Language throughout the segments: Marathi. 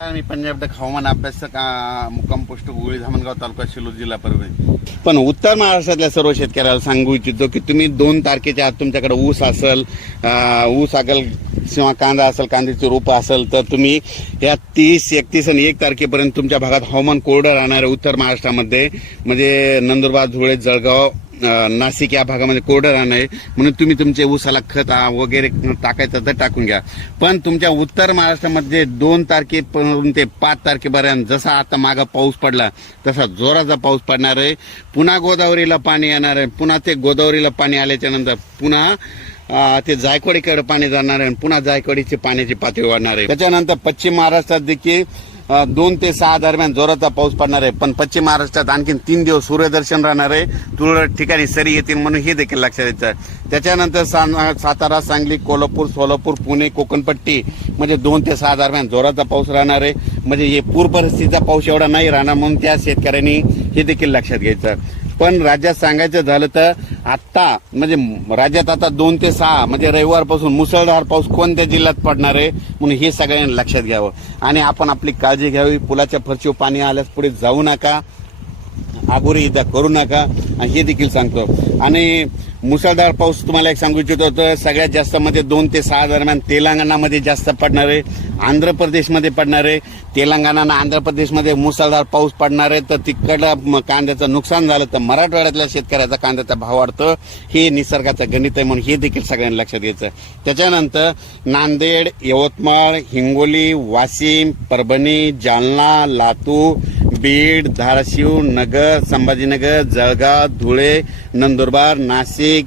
मी पंजाब हवामान अभ्यासक मुक्काम पोस्ट गुळी धामणगाव तालुका शिरूर जिल्हा परभणी. पण उत्तर महाराष्ट्रातल्या सर्व शेतकऱ्याला सांगू इच्छितो की तुम्ही 2 तारखेच्या आत तुमच्याकडे ऊस असेल किंवा कांदा असेल, कांद्याची रोपं असेल तर तुम्ही या 30, 31 आणि 1 तारखेपर्यंत तुमच्या भागात हवामान कोरडं राहणार आहे. उत्तर महाराष्ट्रामध्ये म्हणजे नंदुरबार, धुळे, जळगाव, नाशिक या भागामध्ये कोरडं राहणार आहे. म्हणून तुम्ही तुमचे ऊसाला खत वगैरे टाकायचं तर टाकून घ्या. पण तुमच्या उत्तर महाराष्ट्रामध्ये 2 तारखेपासून ते 5 तारखेपर्यंत जसा आता मागं पाऊस पडला तसा जोराचा पाऊस पडणार आहे. पुन्हा गोदावरीला पाणी येणार आहे. पुन्हा ते गोदावरीला पाणी आल्याच्या नंतर पुन्हा ते जायकवाडीकडे पाणी जाणार आहे. पुन्हा जायकवाडीची पाण्याची पातळी वाढणार आहे. त्याच्यानंतर पश्चिम महाराष्ट्रात देखील 2 ते 6 दरम्यान जोराचा पाऊस पडणार आहे. पण पश्चिम महाराष्ट्रात आणखी 3 दिवस सूर्यदर्शन राहणार आहे. तुरळक ठिकाणी सरी येतील म्हणून हे देखील लक्षात द्यायचं. त्याच्यानंतर सातारा, सांगली, कोल्हापूर, सोलापूर, पुणे, कोकणपट्टी म्हणजे 2 ते 6 दरम्यान जोराचा पाऊस राहणार आहे. म्हणजे हे पूर परिस्थितीचा पाऊस एवढा नाही राहणार म्हणून त्या शेतकऱ्यांनी हे देखील लक्षात घ्यायचं. पण राज्यात सांगायचं झालं तर आता म्हणजे राज्यात आता 2 ते 6 म्हणजे रविवारपासून मुसळधार पाऊस कोणत्या जिल्ह्यात पडणार आहे म्हणून हे सगळ्यांनी लक्षात घ्यावं. आणि आपण आपली काळजी घ्यावी. पुलाच्या फरशीवर पाणी आल्यास पुढे जाऊ नका, आगोरी इजा करू नका हे देखील सांगतो. आणि मुसळधार पाऊस तुम्हाला एक सांगू इच्छितो तर सगळ्यात जास्त म्हणजे 2 ते 6 दरम्यान तेलंगणामध्ये जास्त पडणार आहे, आंध्र प्रदेशमध्ये पडणार आहे. तेलंगणा आणि आंध्र प्रदेशमध्ये मुसळधार पाऊस पडणार आहे तर तिकडं कांद्याचं नुकसान झालं तर मराठवाड्यातल्या शेतकऱ्याचा कांद्याचा भाव वाढतो. हे निसर्गाचं गणित आहे म्हणून हे देखील सगळ्यांनी लक्षात घ्यायचं. त्याच्यानंतर नांदेड, यवतमाळ, हिंगोली, वाशिम, परभणी, जालना, लातूर, बीड, धाराशिव, नगर, संभाजीनगर, जळगाव, धुळे, नंदुरबार, नाशिक,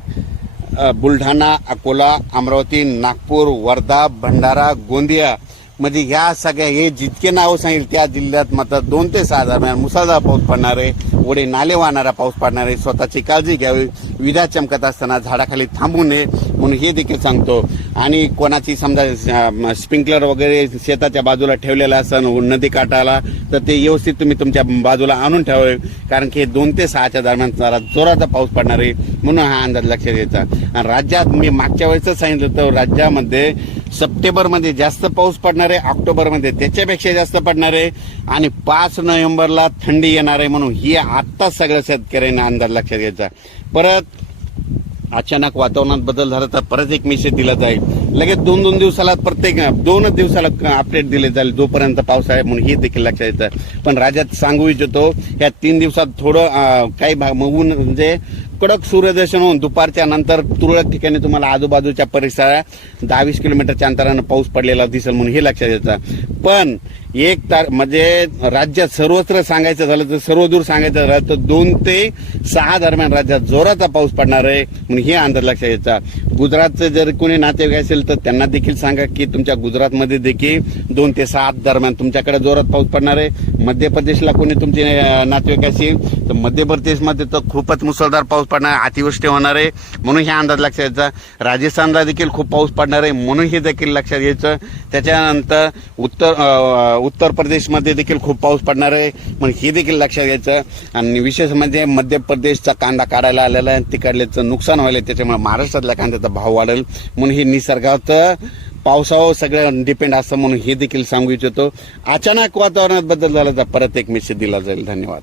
बुलढाणा, अकोला, अमरावती, नागपूर, वर्धा, भंडारा, गोंदिया म्हणजे ह्या सगळ्या हे जितके नावं सांगेल त्या जिल्ह्यात मात्र 2 ते 6 दरम्यान मुसळधार पाऊस पडणार आहे. ओढे नाले वाहणारा पाऊस पडणार आहे. स्वतःची काळजी घ्यावी. विजा चमकत असताना झाडाखाली थांबू नये म्हणून हे देखील सांगतो. आणि कोणाची समजा स्प्रिंकलर वगैरे शेताच्या बाजूला ठेवलेला असेल नदी काठाला तर ते व्यवस्थित तुम्ही तुमच्या बाजूला आणून ठेवावे. कारण की 2 ते 6च्या दरम्यान जरा जोराचा पाऊस पडणार आहे म्हणून हा अंदाज लक्षात घ्यायचा. आणि राज्यात मी मागच्या वेळेस सांगितलं होतं राज्यामध्ये सप्टेंबरमध्ये जास्त पाऊस पडणार आहे, ऑक्टोबरमध्ये त्याच्यापेक्षा जास्त पडणार आहे आणि 5 नोव्हेंबरला थंडी येणार आहे म्हणून ही आत्ता सगळ्या शेतकऱ्यांना अंदाज लक्षात घ्यायचा. परत अचानक वातावरणात बदल झाला तर परत एक मेसेज दिला जाईल. लगेच 2-2 दिवसाला प्रत्येक 2 दिवसाला अपडेट दिले जाईल जोपर्यंत पाऊस आहे म्हणून हे देखील लक्षात येतं. पण राज्यात सांगू इच्छितो या 3 दिवसात थोडं काही भाग ऊन म्हणजे कडक सूर्यदर्शन होऊन दुपारच्या नंतर तुरळक ठिकाणी तुम्हाला आजूबाजूच्या परिसरात 10-20 किलोमीटरच्या अंतरानं पाऊस पडलेला दिसेल म्हणून हे लक्षात येतं. पण म्हणजे राज्यात सर्वत्र सांगायचं झालं तर सर्व दूर सांगायचं झालं तर 2 ते 6 दरम्यान राज्यात जोराचा पाऊस पडणार आहे म्हणून हे अंदाज लक्षात यायचा. गुजरातचे जर कोणी नातेवाईक असेल तर त्यांना देखील सांगा की तुमच्या गुजरातमध्ये देखील 2 ते 6 दरम्यान तुमच्याकडे जोरात पाऊस पडणार आहे. मध्य प्रदेशला कोणी तुमचे नातेवाईक असेल तर मध्य प्रदेशमध्ये तर खूपच मुसळधार पाऊस पडणार, अतिवृष्टी होणार आहे म्हणून हे अंदाज लक्षात यायचा. राजस्थानला देखील खूप पाऊस पडणार आहे म्हणून हे देखील लक्षात घ्यायचं. त्याच्यानंतर उत्तर प्रदेशमध्ये देखील खूप पाऊस पडणार आहे म्हणून हे देखील लक्षात घ्यायचं. आणि विशेष म्हणजे मध्य प्रदेशचा कांदा काढायला आलेला आहे, तिकडल्याचं नुकसान व्हायला त्याच्यामुळे महाराष्ट्रातल्या कांद्याचा भाव वाढेल म्हणून हे निसर्गाचं पावसावर सगळं डिपेंड असतं म्हणून हे देखील सांगू इच्छितो. अचानक वातावरणात बदल झाला तर परत एक मेसेज दिला जाईल. धन्यवाद.